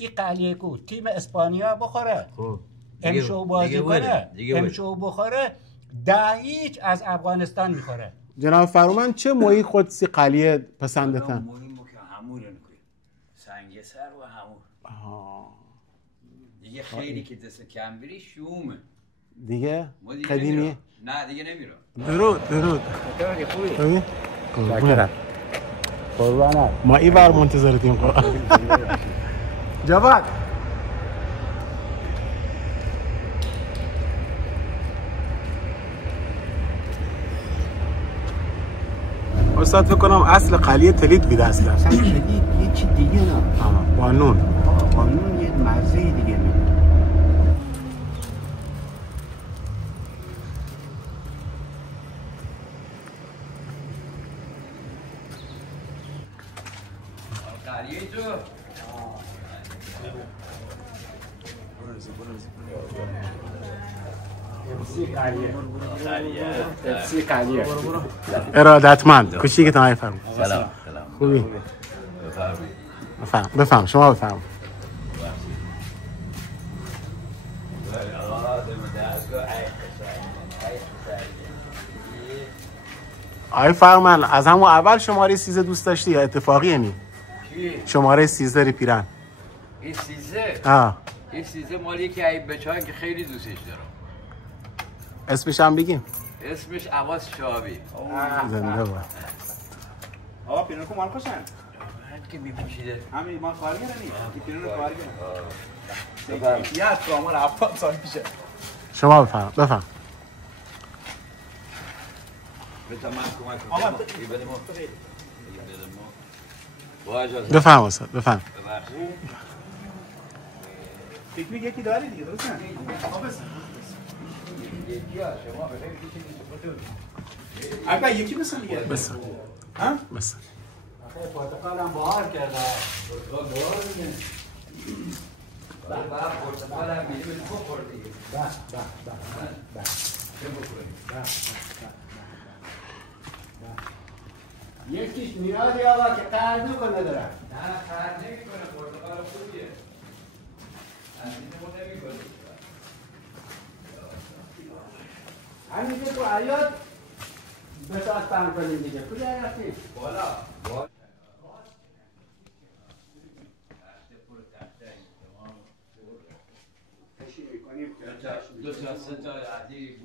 این قلیه کو تیم اسپانیا بخوره امشو بازی کنه امشو بخوره 10-0 از افغانستان میخوره. جناب فرومند چه مویی خود سی قلیه پسندتن؟ مویی که همور نکنه سنگ سر و همور دیگه خیلی که دست کم بری شومه دیگه قدیمیه؟ نه دیگه نمیرم. درود خوبی؟ قربانت ما این بار منتظرتیم. جواد استاد فکر کنم اصل قلیه تلید بیده اصلا تلید یه چی دیگه نه قانون یه مزه دیگه میده. قلیه تو ارادتمند کوچیک تمام فرمون. سلام خوبی؟ بفهم شما بفهم. آقای فرمن از همون اول شماره 13 دوست داشتی یا اتفاقی نی؟ شماره 13 پیرن. این 13 این 13 مالی که ای بچه‌ها که خیلی دوستش دارم. اسمش هم بگیم. اسمش عباس شابی. زنده باد. آقا پیرن کو مال خوشن. که میپوشیده. همین ما کارگره نی. این پیرن کارگره. یا تو ما عباس سال پیشه. شما بفهم. بفهم استاد بفهم. فکر یکی داری دیگه درسته؟ البته یکی بسن دیگه. بسن. ها؟ بسن. پرتقالم بهار کرده. پرتقال بهار میگه. بعد پرتقالم میگه بخور دیگه. یکیش میادی آقا که قرض نکنه داره. نه قرض نمیکنه پرتقال خوبیه. از این ما نمیکنه. همین که تو عیاد بساز پهن کنیم دیگه. کجا رفتیم؟ بالا. دو تا سه تا عادی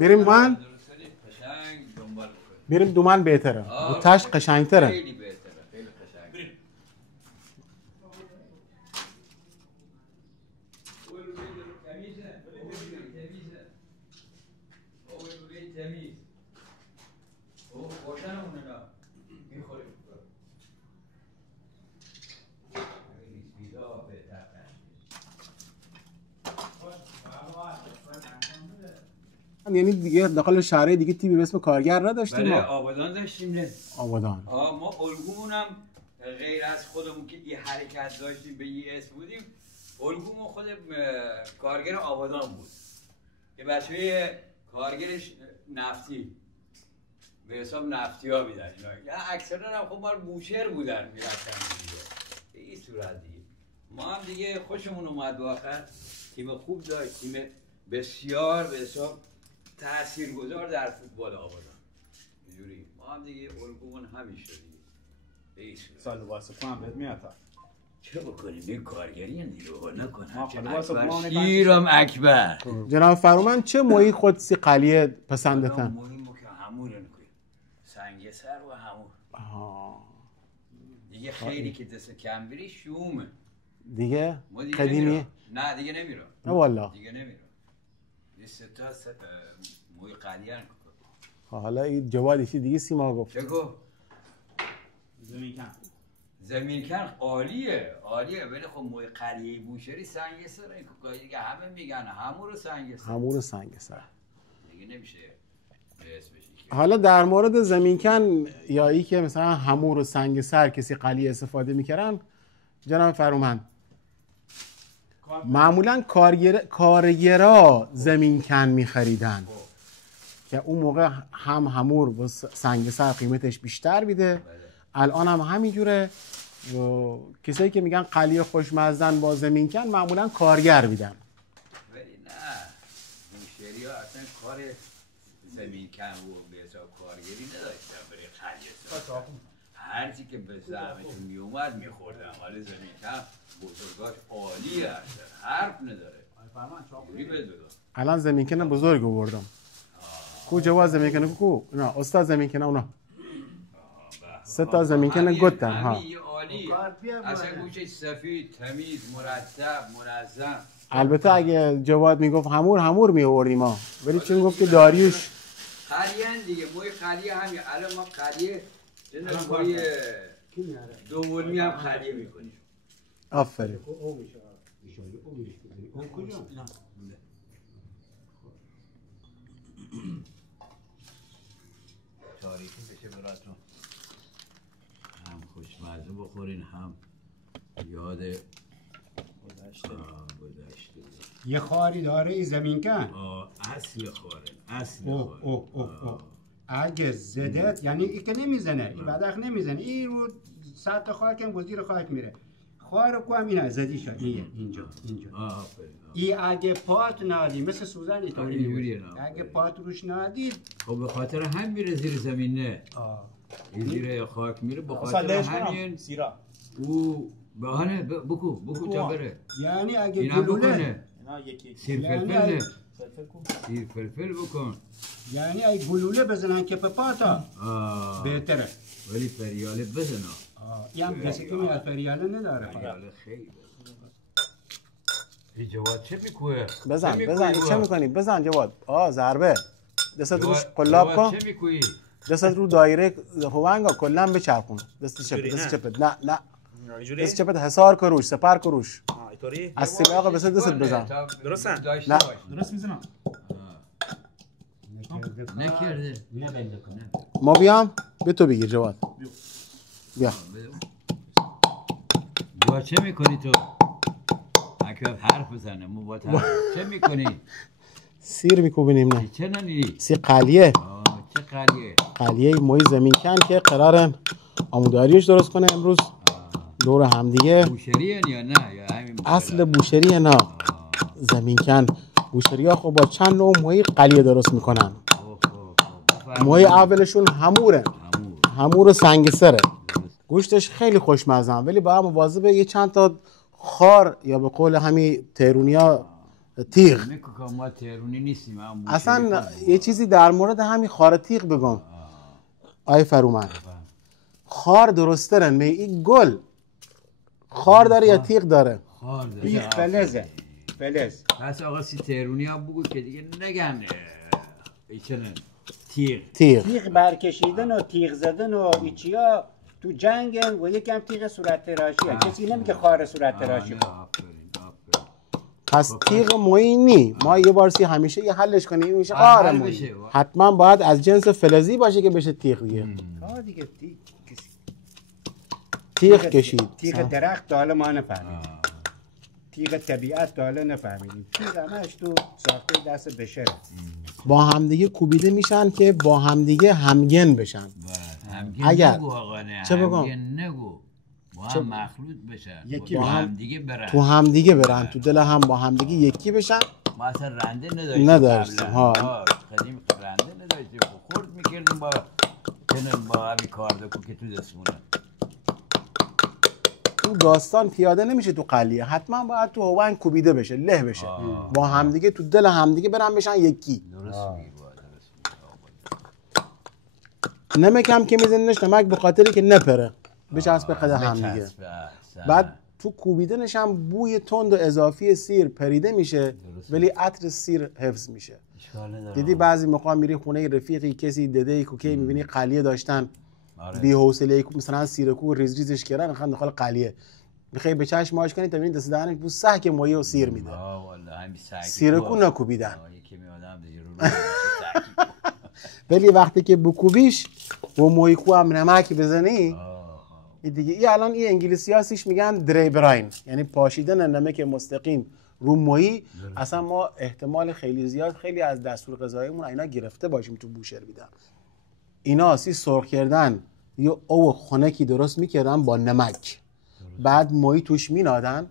بریم دومن؟ بریم دومن بهتره. تاش قشنگتره. خیلی بهتره. خیلی قشنگ. بریم. تمیز. او خوشن اون نه. میخوریم. یعنی دیگه داخل شهرهای دیگه تیمی به اسم کارگر نداشتیم. بله آبادان داشتیم نه. آبادان. ما الگومونم غیر از خودمون که این حرکت داشتیم به یه اسم بودیم، الگومون خود کارگر آبادان بود که بچه‌های کارگرش نفتی به حساب نفتی ها میدن اینا. اکثرا هم خب ما بوشهر بودن میرفتن دیگه. به این صورت دیگه ما هم دیگه خوشمون اومد واقعا. تیم خوب داشت، تیم بسیار به حساب تاثیرگذار در فوتبال آبادان. اینجوری ما هم دیگه الگومون همین شد دیگه. سال واسه هم بهت میاد. چه بکنیم این کارگری نیرو نکنم. اکبر شیرم اکبر. جناب فرومند چه مویی خود سی قلیه پسندتن؟ مویی که همور نکنیم سنگ سر و همور دیگه خیلی که دست کم بری شومه دیگه قدیمیه؟ نه دیگه نمیرم. نه والا دیگه نمیرم. یه سه تا موی قلیه نکنم. حالا این جوادیشی دیگه سیما گفت. چه گفت؟ زمینکن عالیه ولی خب موی قلیه بوشهری سنگ سره دیگه همه میگن همور سنگ سر دیگه نمیشه به اسمش. حالا در مورد زمینکن یا ای که مثلا همور و سنگ سر کسی قلیه استفاده میکردن جناب فرومند معمولا کارگرا زمینکن میخریدن که اون موقع هم همور و سنگ سر قیمتش بیشتر بیده. الان هم همینجوره و کسایی که میگن قلیه خوشمزدن با زمینکن معمولا کارگر بیدن. ولی نه موشری ها اصلا کار زمینکن و به حساب کارگری نداشتن برای قلیه ساختن. هرچی که به زحمتون میومد میخوردن. حالا زمینکن بزرگاش عالی هستن، حرف نداره. جوری بهت بگم. الان زمینکن بزرگ آوردم. کو جواز زمینکن کو؟ نه استاد زمینکن اونا. 3 تا زمینکن گفتن ها. همین عالی. اصلا گوشش سفید، تمیز، مرتب، منظم. البته اگه جواد میگفت همور می آوردیم ما. ولی چون گفت که داریوش قلیه دیگه، موی قلیه همین. الان ما قلیه جنب موی دومی هم قلیه میکنیم. آفرین. تاریخی بشه براتون، هم خوشمزه بخورین هم یاد گذشته. یه خاری داره این زمینکن. اصل خاره، اصل خاره. اگه زدت یعنی این که نمیزنه، این بدخ نمیزنه، این رو سطح خاک هم گزیر خاک میره. خار کو هم اینه زدی شد اینجا. این اگه پات نادی مثل سوزن اینطوری میمونه. اگه پات روش نادی خب به خاطر هم میره زیر زمین نه. این زیر خاک میره به خاطر همین سیرا. او بهانه بکو تا بره. یعنی اگه اینا گلوله بکنه. سیر فلفل نه. سیر فلفل بکن. یعنی اگه گلوله بزنن که به پاتا بهتره. ولی فریاله بزنه. این هم کسی که میاد فریاله نداره. فریاله خیلی. این جواد چه میکوه؟ بزن این چه میکنی؟ بزن جواد. ضربه. دست روش قلاب کن. چه میکویی؟ دست رو دایره هوانگا کلن بچرخون. دست چپت نه دست چپت حصار کروش سپر کروش. از سلاق به دست بزن. درسته؟ نه درست میزنم. نکرده. ما بیام به تو بگیر جواد. بیا. جواد چه میکنی تو؟ اکبر حرف بزنه چه میکنی؟ سیر میکوبینیم نه. چه ننی؟ سیر قلیه. چه قلیه؟ قلیه موی زمینکن که قرارن آموداریش درست کنه امروز. دور همدیگه. بوشریه یا نه؟ یا همین اصل بوشریه نه. زمینکن بوشری ها خب با چند نوع موی قلیه درست میکنن. موی اولشون هموره. همور و سنگسره. گوشتش خیلی خوشمزه ولی باید مواظب یه چند تا خار یا به قول همین تهرونیا تیغ. ما تهرونی نیستیم. اصلا یه چیزی در مورد همین خار تیغ بگم. آی فرومن خار درست ترن می این گل خار داره یا تیغ داره؟ خار داره. تیغ فلز. پس آقا سی تهرونی ها بگو که دیگه نگن ایچنن تیغ برکشیدن و تیغ زدن و ایچیا تو جنگن و یکم تیغ صورت تراشیه. کسی نمیگه خار صورت تراشی. پس تیغ مویی نی. ما یه بارسی همیشه یه حلش کنیم این میشه خار مویی. حتما باید از جنس فلزی باشه که بشه تیغ دیگه. دیگه تیغ کشید. تیغ درخت تا حالا ما نفهمیدیم. تیغ طبیعت تا حالا نفهمیدیم. تیغ همش تو ساخته دست بشره. با همدیگه کوبیده میشن که با همدیگه همگن بشن. اگر چه بگم؟ نگو با هم مخلوط بشن. یکی با همدیگه برن. تو همدیگه برن. تو دل هم با همدیگه یکی بشن. ما اصلا رنده نداشتیم. قدیم رنده نداشتیم. خورد میکردیم با همین کاردکو که تو دستمونه. تو داستان پیاده نمیشه تو قلیه. حتما باید تو هوان کوبیده بشه، له بشه. با همدیگه تو دل همدیگه برن بشن یکی. درست نمکم که میزننش نمک به خاطری که نپره. بچسبه قد همدیگه. بعد تو کوبیدنش هم بوی تند و اضافی سیر پریده میشه ولی عطر سیر حفظ میشه. دیدی بعضی موقع میری خونه رفیقی کسی دده کوکی میبینی قلیه داشتن بی حوصله مثلا سیرکو ریز ریزش کردن خند داخل قلیه میخوای به چشم ماش کنی تا ببینید دست دهنش بو سحک مایه و سیر میده. سیرکو نکوبیدن. ولی وقتی که بکوبیش و مویکو هم نمک بزنی دیگه. این الان این انگلیسی هاستیش میگن دری براین، یعنی پاشیدن نمک مستقیم رو مویی. اصلا ما احتمال خیلی زیاد خیلی از دستور غذاییمون اینا گرفته باشیم تو بوشهر بیدن. اینا سی سرخ کردن یا او خنکی درست میکردن با نمک. بعد موی توش مینادن،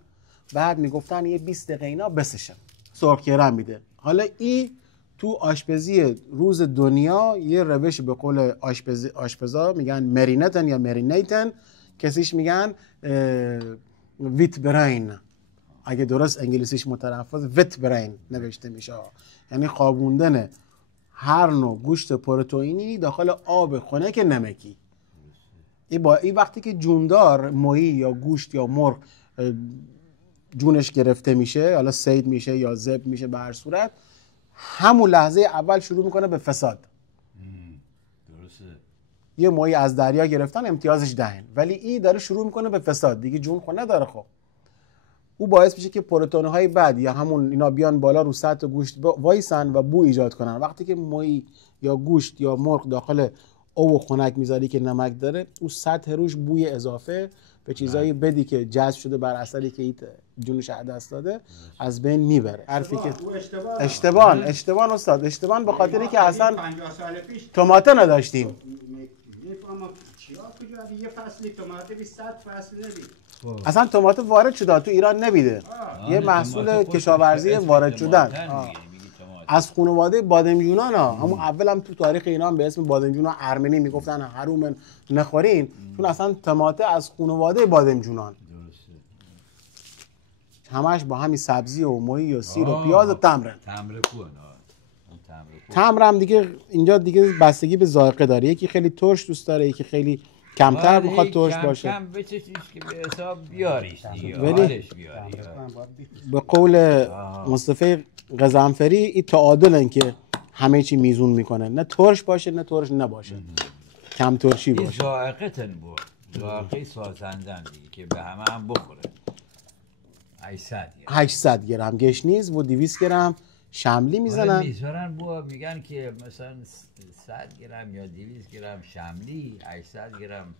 بعد میگفتن یه 20 دقیقه اینا بسشن، سرخ کردن میده. حالا این تو آشپزی روز دنیا یه روش به قول آشپزا میگن مرینتن یا مرینیتن، کسیش میگن ویت براین، اگه درست انگلیسیش متلفظ ویت براین نوشته میشه، یعنی خوابوندن هر نوع گوشت پروتئینی داخل آب خنک نمکی. این وقتی که جوندار مویی یا گوشت یا مرغ جونش گرفته میشه، حالا صید میشه یا ذبح میشه، به هر صورت همون لحظه اول شروع میکنه به فساد. درسته. یه مویی از دریا گرفتن امتیازش 10، ولی این داره شروع میکنه به فساد، دیگه جون خو نداره. خب او باعث میشه که پروتئین های بد یا همون اینا بیان بالا رو سطح گوشت وایسن و بو ایجاد کنن. وقتی که مویی یا گوشت یا مرغ داخل او خنک میذاری که نمک داره، او سطح روش بوی اضافه به چیزایی بدی که جذب شده بر اثری که این جونش از دست داده از بین میبره. حرفی که اشتباه استاد، اشتباه به خاطری که اصلا تماته نداشتیم. یه فصلی تماته 100 فصل نبید. اصلا تماته وارد شده تو ایران نمیده، یه محصول کشاورزی وارد شدن از خانواده بادمجونان ها. همون اول هم تو تاریخ ایران به اسم بادمجونان ارمنی میگفتن حروم نخورین، چون اصلا تماته از خانواده بادمجونان همش با همین سبزی و مویی و سیر و پیاز و تمره. تمر هم دیگه اینجا دیگه بستگی به ذائقه داره، یکی خیلی ترش دوست داره، یکی خیلی کمتر میخواد ترش باشه. کم بچشیش که به حساب بیاریش دیگه، ولی حالش بیاری. به قول مصطفی غضنفری این تعادلن که همه چی میزون میکنه، نه ترش باشه نه ترش نباشه، کم ترشی باشه. این ذائقه تن بود، ذائقه سازندن دیگه که به همه هم بخوره. 800 گرم گشنیز و 200 گرم شملی میزنن. میذارن میگن که مثلا 100 گرم یا 200 گرم شملی، 800 گرم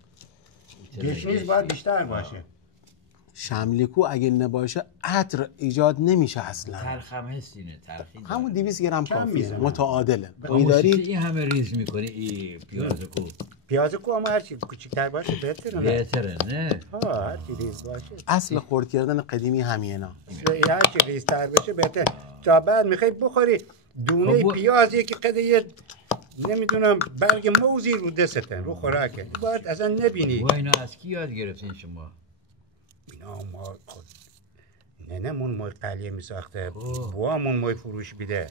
گشنیز باید بیشتر باشه. شملی کو اگه نباشه عطر ایجاد نمیشه اصلا. تلخم هست اینه، تلخی همون 200 گرم کافیه، متعادله. داری این همه ریز میکنی این پیاز کو اما هرچی کوچیک‌تر باشه بهتره. بهتره نه؟ هرچی ریز باشه. اصل خرد کردن قدیمی همینا. هرچی ریزتر بشه بهتره. تا بعد میخوای بخوری دونه پیاز یکی قده نمیدونم برگ موزی رو دستتن رو خوراکه، باید اصلا نبینی. و اینا از کی یاد گرفتین شما؟ اینا ما خود ننمون موی قلیه میساخته، بوامون موی فروش بیده.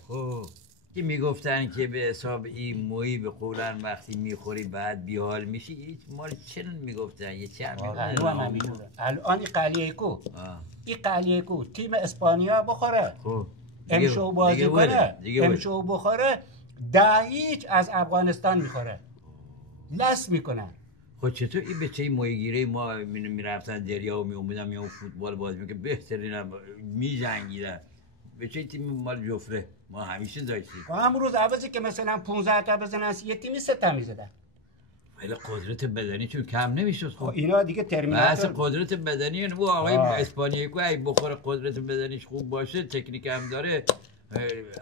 که میگفتن که به حساب این موی به قولن وقتی میخوری بعد بیحال میشی، مال چنین میگفتن یه چند الان این قلیه کو این قلیه کو تیم اسپانیا بخوره امشو بازی کنه، امشو بخوره 10-0 از افغانستان میخوره، لس میکنن. خب چطور این بچه مویگیره ما میرفتن دریا و میومدن یا فوتبال بازی میکنه بهترین هم میجنگیدن، بچه تیم مال جفره ما همیشه داشتیم. همون روز عوضی که مثلا 15 تا بزنن یه تیمی 3 تا میزدن. ولی قدرت بدنی چون کم نمیشد. خب اینا دیگه ترمیناتور بحث قدرت بدنی و آقای اسپانیایی که اگه بخوره قدرت بدنیش خوب باشه تکنیک هم داره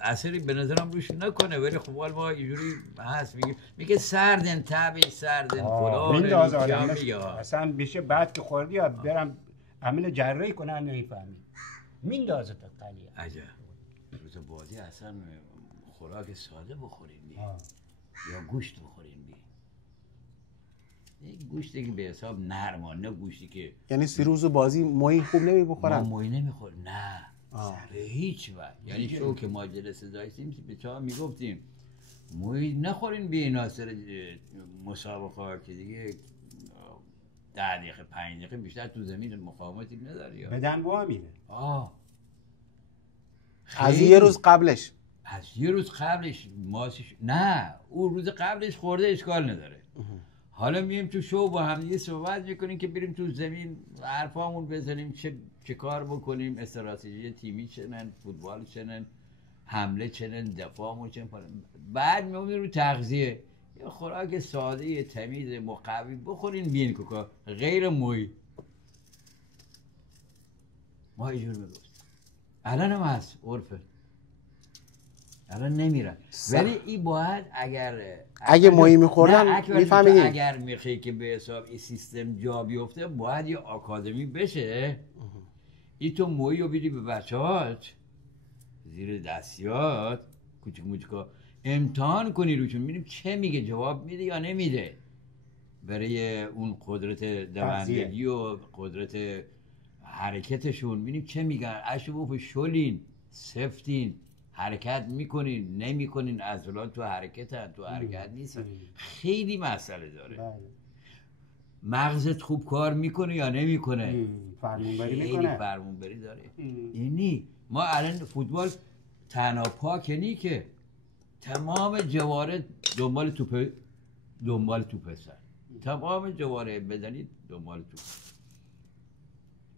اثری به نظرم روش نکنه، ولی خب ما اینجوری هست میگه سردن تبی سردن فلان اصلا میشه بعد که خوردی یا برم عمل جراحی کنن نمیفهمی میندازه تا قلیه. عجب روز بازی اصلا خوراک ساده بخوریم یا گوشت بخوریم این گوشتی که به حساب نرمانه گوشتی که یعنی 3 روز بازی موی خوب نمیخورن. ما موی نمیخوریم نه به هیچ وجه. یعنی شو که ما جلسه داشتیم که به چه‌ها میگفتیم موی نخورین بی ناصر مسابقه که دیگه 10 دقیقه 5 دقیقه بیشتر تو زمین مقاومتی نداری بدن وامیله. از یه روز قبلش ماسیش نه اون روز قبلش خورده اشکال نداره. حالا میایم تو شو با هم دیگه صحبت میکنیم که بریم تو زمین حرفامون بزنیم چه کار بکنیم، استراتژی تیمی چنن، فوتبال چنن، حمله چنن، دفاعمون چنن. بعد میایم رو تغذیه یه خوراک ساده تمیز مقوی بخورین بین کوکا غیر موی. ما اینجور میگفتیم الان هم هست عرفه الان نمیرن. ولی این باید اگه ماهی میخوردن میفهمیدین. اگر میخوای که به حساب این سیستم جا بیفته باید یه آکادمی بشه. این تو ماهی رو بیدی به بچه‌هات زیر دستیات کوچیک موچیکا امتحان کنی روشون، ببینیم چه میگه، جواب میده یا نمیده، برای اون قدرت دوندگی و قدرت حرکتشون ببینیم چه میگن. اشبه شلین سفتین حرکت میکنین نمیکنین، عضلات تو حرکتن تو حرکت نیستن، خیلی مسئله داره. مغزت خوب کار میکنه یا نمیکنه، خیلی فرمونبری داره. اینی ما الان فوتبال تنها پاکنی که تمام جواره دنبال توپ هستن، تمام جواره بزنید دنبال توپ.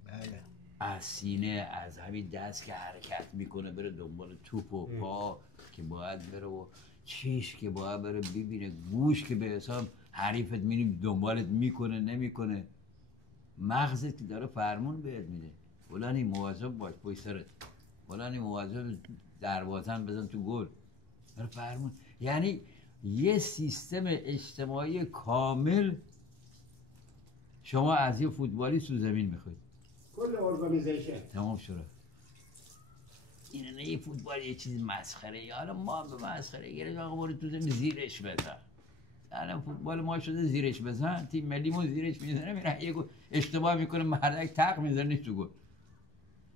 بله. از سینه، از همین دست که حرکت میکنه بره دنبال توپ و پا که باید بره و چیش که باید بره ببینه، گوش که به حساب حریفت میریم دنبالت میکنه نمیکنه، مغزت که داره فرمون بهت میده. فلانی مواظب باش پشت سرت، فلانی مواظب دروازه‌ن بزن تو گل، داره فرمون. یعنی یه سیستم اجتماعی کامل شما از یه فوتبالی تو زمین میخواید. کل ارگانیزیشن تمام شده. اینه نه یه فوتبال یه چیز مسخره. حالا ما به مسخره گرفتیم آقا برو تو زمین زیرش بزن. الان فوتبال ما شده زیرش بزن، تیم ملیمون زیرش میزنه، میره یه اشتباه میکنه مردک تق میزنه تو گل.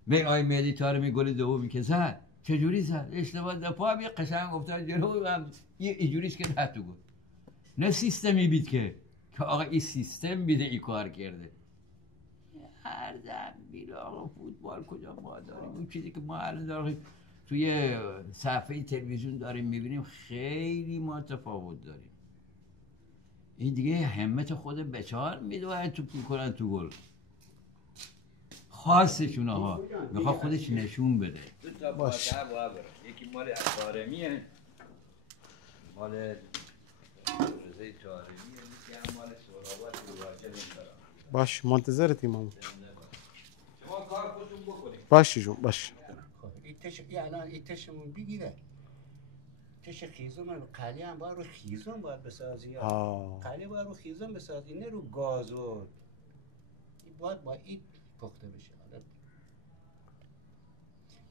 می آی مهدی طارمی گل دومی که زد چجوری زد؟ اشتباه دفاع یه قشنگ افتاد جلو هم یه اینجوریش که رفت تو گل. نه سیستمی بید که آقا این سیستم بیده این کار کرده. هر دم بیل آقا فوتبال کجا ما داریم؟ اون چیزی که ما الان داریم توی صفحه تلویزیون داریم میبینیم خیلی ما تفاوت داریم. این دیگه همت خود بچه‌ها میدوه تو کنن تو گل. خاصشون ها میخواد خودش نشون بده. دو تا باشه یکی مال طارمیه، مال رضای طارمیه، یکی هم مال سهراب راجل می‌ذارم. باش منتظرتیم ما. شما کار خودتون بکنید. باشه جون باش. این الان این تشمون بگیره. تش خیزون قلی هم باید رو خیزون باید بسازی. قلی باید رو خیزون بسازی، نه رو گاز و باید با این پخته بشه.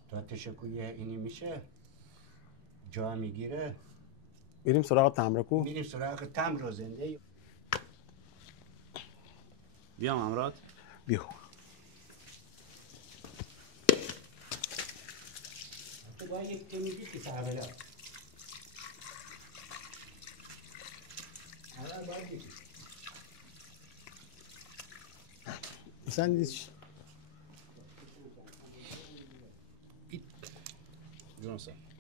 تا تشکوی اینی میشه جا میگیره. میریم سراغ تمرکو. میریم سراغ تمر زنده. بیام امراد. بیا. تو باید یک تمیزی که تحویل هست. الان باید یکی. مثلا دیش.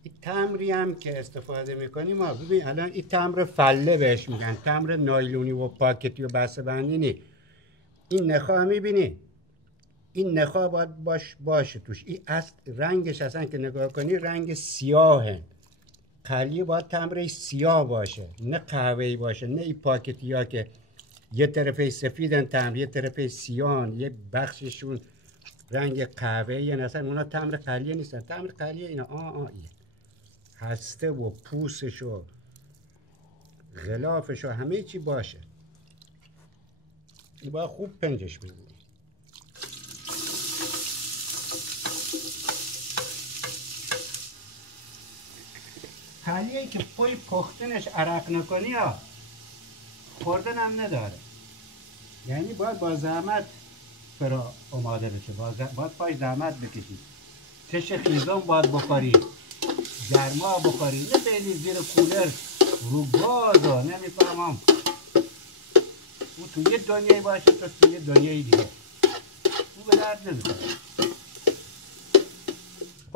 این تمری هم که استفاده میکنیم ما ببین الان این تمر فله بهش میگن، تمر نایلونی و پاکتی و بسته بندی نی. این نخا میبینی، این نخا باید باشه توش. این رنگش اصلا که نگاه کنی رنگ سیاهه. قلیه باید تمرش سیاه باشه، نه قهوه‌ای باشه، نه این پاکتی ها که یه طرفه سفیدن تمر، یه طرفه سیاهن، یه بخششون رنگ قهوه‌ای، یعنی اصلا اونا تمر قلیه نیستن. تمر قلیه اینا این هسته و پوستش و غلافش و همه چی باشه. این باید خوب پنجش بگیری. قلیه که پای پختنش عرق نکنی ها خوردن هم نداره. یعنی باید با زحمت آماده بشه، باید پای زحمت بکشی. تش خیزان باید بخوری، گرما بخوری، نه خیلی زیر کولر رو گازا نمیفهمم. او تو یه دنیایی باشه تو تو یه دنیایی دیگه. او به درد نمیخوره.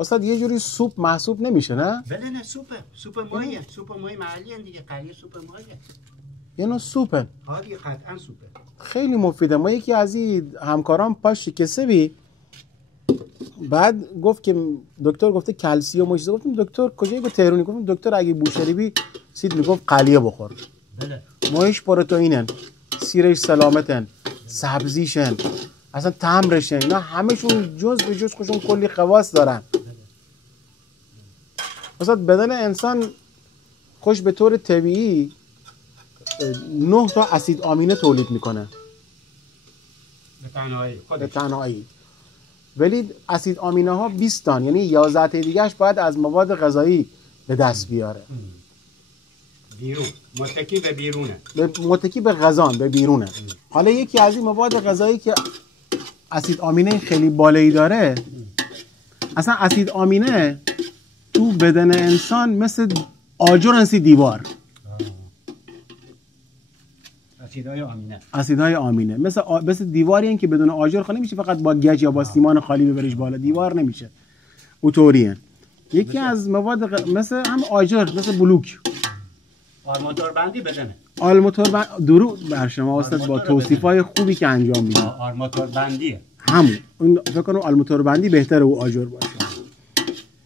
استاد یه جوری سوپ محسوب نمیشه نه؟ بله نه سوپ ماهیه، سوپ ماهی محلی هم دیگه، قلیه سوپ ماهیه. یه نوع سوپه. آره قطعا سوپه. خیلی مفیده. ما یکی از این همکاران پاش شکسته بی بعد گفت که دکتر گفته کلسیم و چیزا. گفتم دکتر کجایی؟ گفت تهرانی. گفتم دکتر اگه بوشهری بی سید میگفت قلیه بخور. بله. ماهیش پروتئینن، سیرش سلامتن، سبزیشن، اصلا تمرشن، اینا همشون جز به جز خودشون کلی خواص دارن. استاد بدن انسان خوش به طور طبیعی 9 تا اسید آمینه تولید میکنه به تنهایی، ولی اسید آمینه ها 20 تا، یعنی 11 تا دیگهش باید از مواد غذایی به دست بیاره. بیرون متکی به بیرونه، متکی به غذا به بیرونه. حالا یکی از این مواد غذایی که اسید آمینه خیلی بالایی داره، اصلا اسید آمینه تو بدن انسان مثل آجر انسی دیوار، اسیدهای آمینه مثل دیواری این که بدون آجر خالی نمیشه، فقط با گچ یا با سیمان خالی ببریش بالا، دیوار نمیشه. اوتورین یکی از مواد مثل هم آجر، مثل بلوک. آرماتور بندی بدنه. درود بر شما استاد با توصیفای خوبی که انجام میدید. آرماتور بندیه. همون اون فکر کنم آرماتور بندی بهتره او آجر باشه.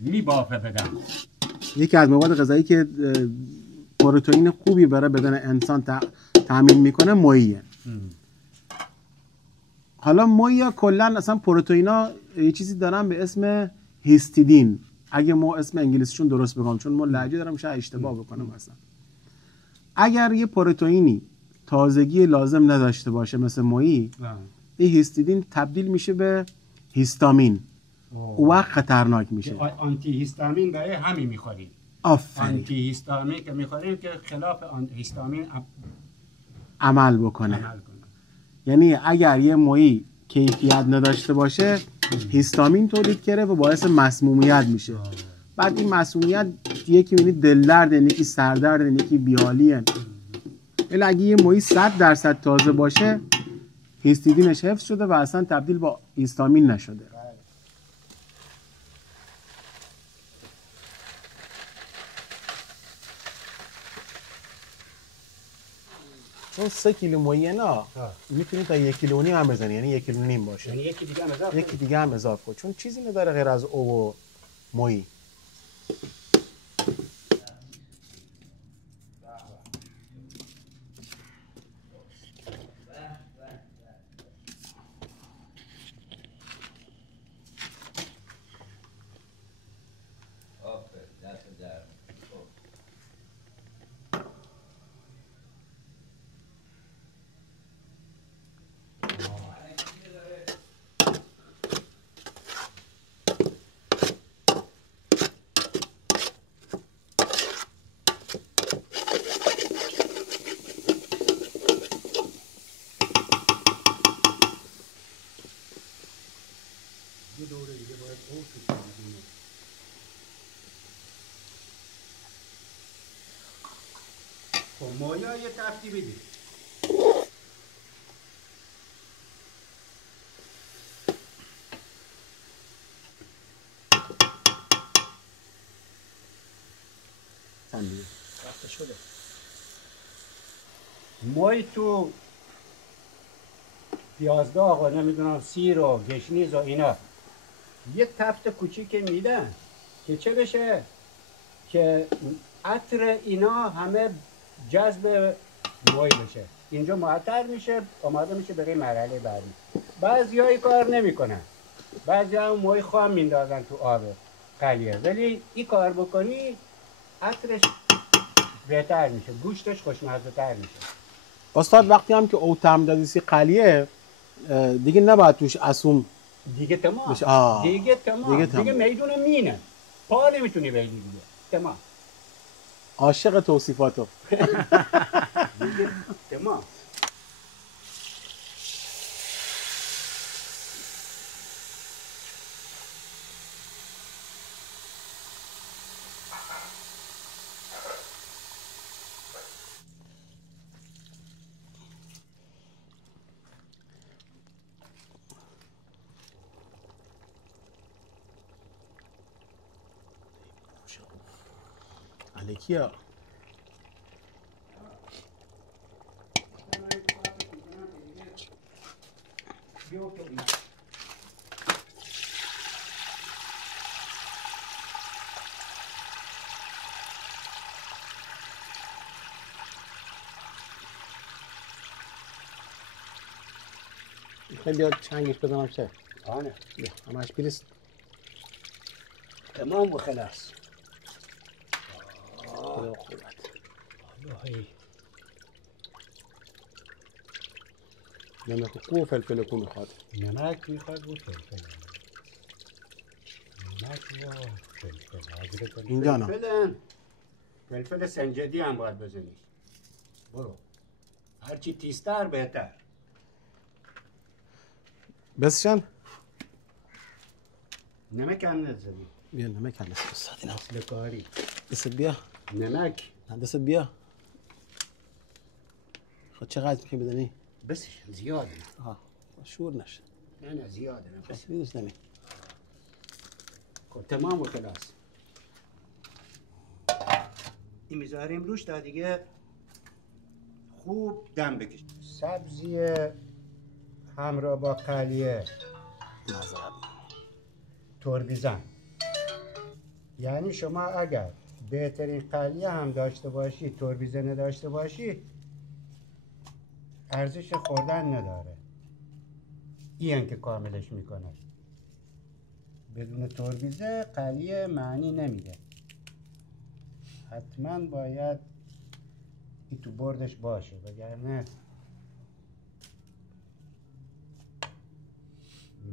میبافه بدن. یکی از مواد غذایی که پروتئین خوبی برای بدن انسان تامین میکنه مویه. حالا مویا کلا اصلا پروتئینا یه چیزی دارن به اسم هیستیدین، اگه ما اسم انگلیسیشون درست بگم چون ما لهجه دارم شاید اشتباه بکنم. مثلا اگر یه پروتئینی تازگی لازم نداشته باشه مثل مویی، این هیستیدین تبدیل میشه به هیستامین، او وقت خطرناک میشه. آنتی هیستامین برای همین میخوریم. آفرین. آنتی هیستامین که میخوریم که خلاف هیستامین عمل بکنه. یعنی اگر یه مویی کیفیت نداشته باشه هیستامین تولید کرده و باعث مسمومیت میشه. بعد این مسمومیت یکی میبینید دل درد، یکی سردرد، یکی بیحالیه. ولی اگه یه مویی 100% تازه باشه هیستیدینش حفظ شده و اصلا تبدیل با هیستامین نشده. چون 3 کیلو مویی نه میتونی تا 1.5 کیلو هم بزنی، یعنی 1.5 کیلو باشه، یعنی یکی دیگه هم اضافه کن، چون چیزی نداره غیر از او و مویی. خب مایا یه تفتی بدید. رفته شده. مای تو پیازداغ و نمیدونم سیر و گشنیز و اینا یه تفت کوچیک میدن که چه بشه که عطر اینا همه جذب مای بشه، اینجا معطر میشه، آماده میشه برای مرحله بعدی. بعضی‌ها کار نمیکنن، بعضی‌ها مای خام میندازن تو آب قلیه، ولی این کار بکنی عطرش بهتر میشه، گوشتش خوشمزه تر میشه. استاد وقتی هم که او تم دادیسی قلیه دیگه نباید توش اسوم دیگه تمام دیگه میدون مینه، پا نمیتونی بگی دیگه تمام. عاشق توصیفاتو. تمام. الکیا خیلی بیاد چنگش بزنم چه؟ آنه بیا همش بیرست تمام و خلاص. خدا خوبت. نمک کو و فلفل کو میخواد. نمک میخواد و فلفل. نمک و فلفل. اینجا نه. فلفل سنجدی هم باید بزنی. برو. هرچی تیزتر بهتر. بسشن؟ نمک هم نزدی. بیا نمک هم بسید اینا. اصل کاری. دست بیا. نمک. دست بیا. خب چقدر میخوای بدنی؟ بسش زیاده. آها. شور نشه. نه زیاده. بس بیدوست نمی. خب تمام و خلاص. این میذاریم روش تا دیگه خوب دم بکش. سبزی همراه با قلیه مذهب تربیزن. یعنی شما اگر بهترین قلیه هم داشته باشی تربیزه نداشته باشی ارزش خوردن نداره. این که کاملش میکنه. بدون تربیزه قلیه معنی نمیده. حتما باید این تو بردش باشه وگرنه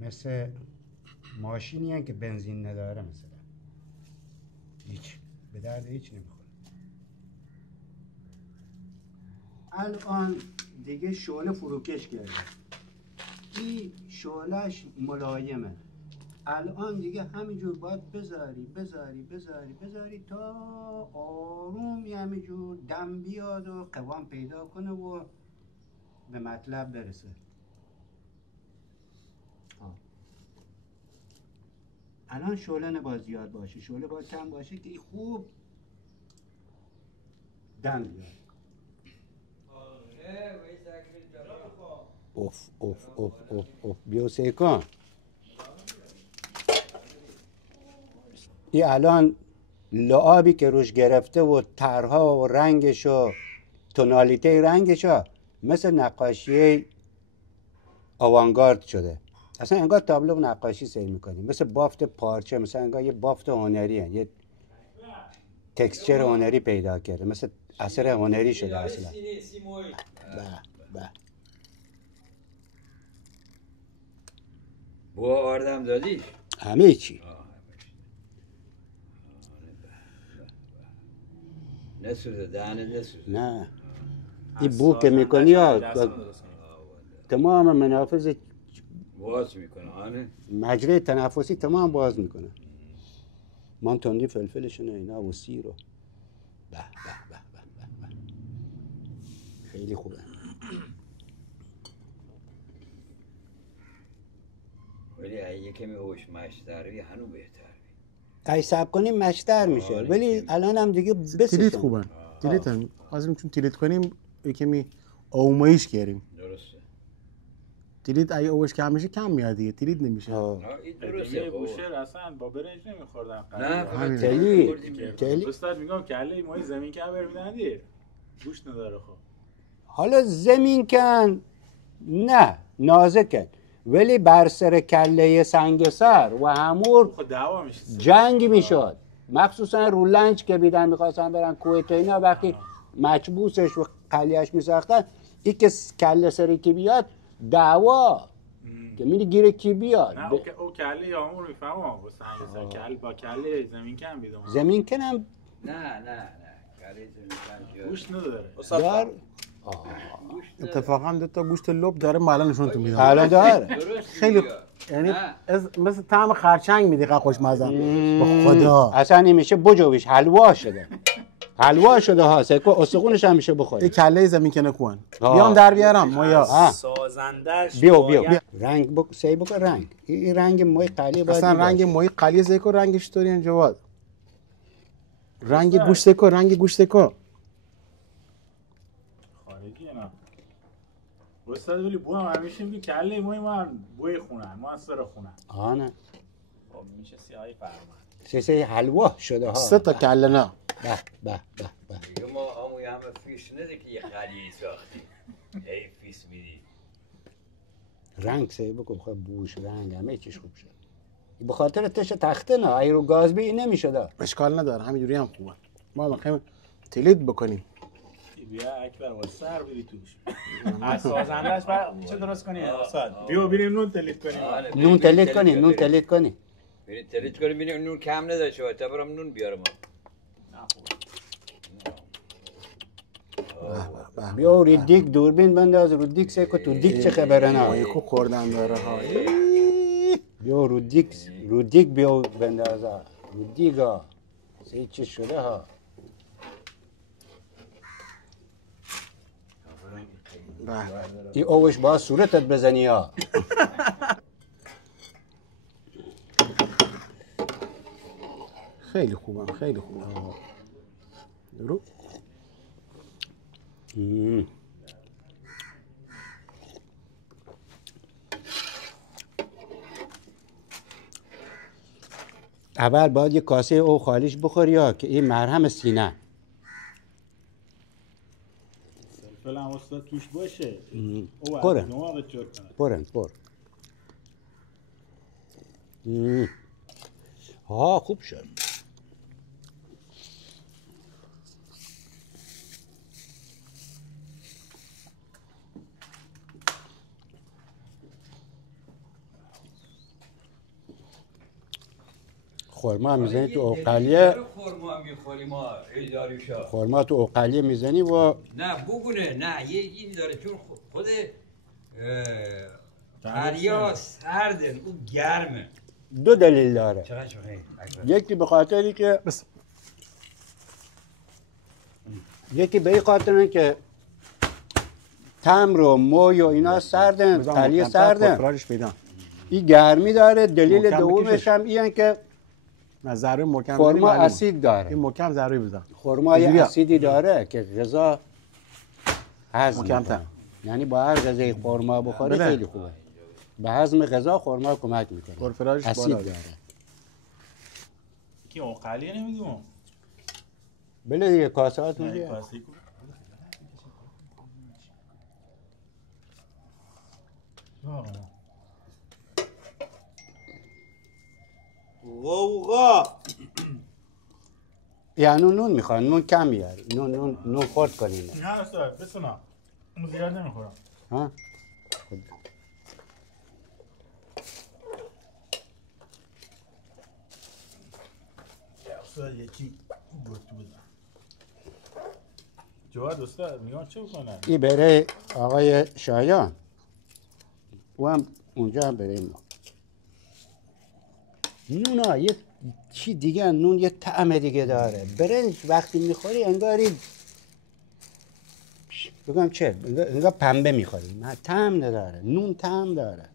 مثل ماشینی هن که بنزین نداره مثلا هیچ به درد هیچ نمیخوره. الان دیگه شعله فروکش کرده. این شعلهش ملایمه. الان دیگه همینجور باید بذاری تا آروم همینجور دم بیاد و قوام پیدا کنه و به مطلب برسه. الان شعله نباید زیاد باشه، شعله باید کم باشه که خوب دم بیاد. اوف بیو سیکن. این الان لعابی که روش گرفته و طرها و رنگش و تونالیته رنگش مثل نقاشی آوانگارد شده. اصلا انگار تابلو نقاشی سیر میکنیم، مثل بافت پارچه، مثلا انگار یه بافت هنری هست. یه تکسچر هنری پیدا کرده، مثل اثر هنری شده اصلا. بو آردم دادی؟ همه چی. نسوده دهنه نسوده. نه این بو که میکنی تمام منافذ باز میکنه آنه مجرای تنفسی تمام باز میکنه. من تندی فلفلشونه اینا و سیر رو به خیلی خوبه. ولی اگه کمی هوش مشتر بی هنو بهتر بی. اگه سب کنیم مشتر میشه ولی الان هم دیگه بسیشن. تیلیت خوبن. تیلیت هم لازم چون تیلیت کنیم کمی آومایش کردیم. درسته. تیلیت اگه اوش کم میشه کم میاد دیگه. تیلیت نمیشه. این درسته. بوشهر اصلا با برنج نمیخوردن. نه همین. تلی استاد میگم کله ماهی زمین کبر میدن دیر. گوش نداره خب. حالا زمین کن نه نازکن ولی بر سر کله سنگسر و همور دعوا میشه. جنگ میشد. مخصوصا رو لنج که بیدن میخواستن برن کویت و اینا وقتی مچبوسش و قلیهش میساختن این که کله سری کی بیاد دعوا که میری گیره کی بیاد. نه او کله یامور میفهمم با سنگ کله با کله زمین کم بیدم. زمین کنم نه کله زمین کم گوش نداره. دار اتفاقا دو تا گوشت لب داره مالا نشونتون میدم. حالا داره خیلی یعنی مثل طعم خرچنگ میدی خوشمزه. به خدا اصلا نمیشه بجویش حلوا شده ها سکو استخونش هم میشه بخوری. این کله زمین کنه کن بیام در بیارم مایا سازندش بیا رنگ سی بکن رنگ این رنگ موی قلیه باید اصلا رنگ موی قلیه زیکو رنگش طوری انجواد رنگ گوشت کو خارجی نه استاد ولی بو هم همیشه میگه کله موی ما بوی خونه ما سر خونه نه خب میشه سیاهی فرمان سی حلوا شده ها 3 تا کله نه به دیگه ما همون همه فیش نده که یه قلیه ساختی ای فیس میدی رنگ سی بکن خب بوش رنگ همه چیش خوب شد به خاطر تش تخته نه ای رو گاز بی نمیشد. اشکال نداره همینجوری هم خوبه ما میخوایم تلیت بکنیم. بیا اکبر واسه سر بری توش. از سازندش بعد چه درست کنی استاد؟ بیا بریم نون تلیت کنیم. نون تلیت کنی، نون تلیت کنی. برید تلیت کنیم ببینیم نون کم نداشته تا برام نون بیارم. بیا روی دیگ دوربین بنداز رو دیگ سکو تو دیگ چه خبره نه. یکو خوردن داره ها. بیا رو دیگ بیا بنداز رو دیگا. سی چی شده ها. این اوش با صورتت بزنی ها. خیلی خوبم، خیلی خوبم. درو. اول باید یه کاسه او خالیش بخوری ها که این مرهم سینه. فلفل هم استاد توش باشه. پره. دماغ چرت کنه. پر. ها خوب شد. خورما میزنی تو اوقلیه. خورما میخوریم ما ایداریشا. خورما تو اوقلیه میزنی و نه بگونه نه یه این داره چون خود دریا سرده او گرمه. دو دلیل داره. چقدر شوخی. یکی به خاطری که یکی به این خاطره که تمر و موی و اینا سردن، قلیه سردن. فرارش پیدا. این گرمی داره. دلیل محکم دومش بکشش. هم اینه که نه ضروری محکم خورما معلومه. اسید داره. این محکم ضروری بزن. خورما یه اینجوریه. اسیدی داره که غذا هضم محکم‌تر. می‌کنه. یعنی با هر غذای خورما بخوری بله. خیلی خوبه. به هضم غذا خورما کمک میکنه. پرفرارش اسید بالا داره. کی اوقلیه نمیدیم. بله دیگه کاسه هاتون نه بیار. کاسه کو. غوغا یعنی نون میخوان، نون کم بیاری. نون خورد کنین. نه استاد بسنا. اون زیاد نمیخورم. ها؟ استاد یکی گفتو بزن. جواد استاد میگم چه بکنن؟ این بره آقای شایان. او هم اونجا هم بره ما. نون ها یه چی دیگه، نون یه طعم دیگه داره. برنج وقتی میخوری انگاری بگم چه، انگار پنبه میخوری. نه طعم نداره. نون طعم داره.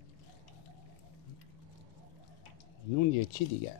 نون یه چی دیگه.